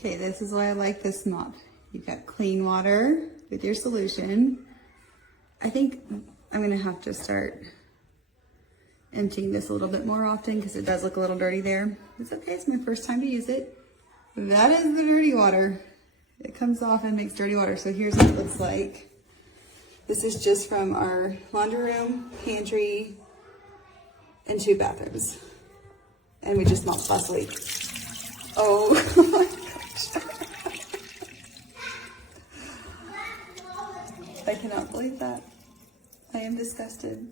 Okay, this is why I like this mop. You've got clean water with your solution. I think I'm gonna have to start emptying this a little bit more often because it does look a little dirty there. It's okay, it's my first time to use it. That is the dirty water. It comes off and makes dirty water. So here's what it looks like. This is just from our laundry room, pantry, and 2 bathrooms. And we just mopped last week. Oh my gosh. I cannot believe that. I am disgusted.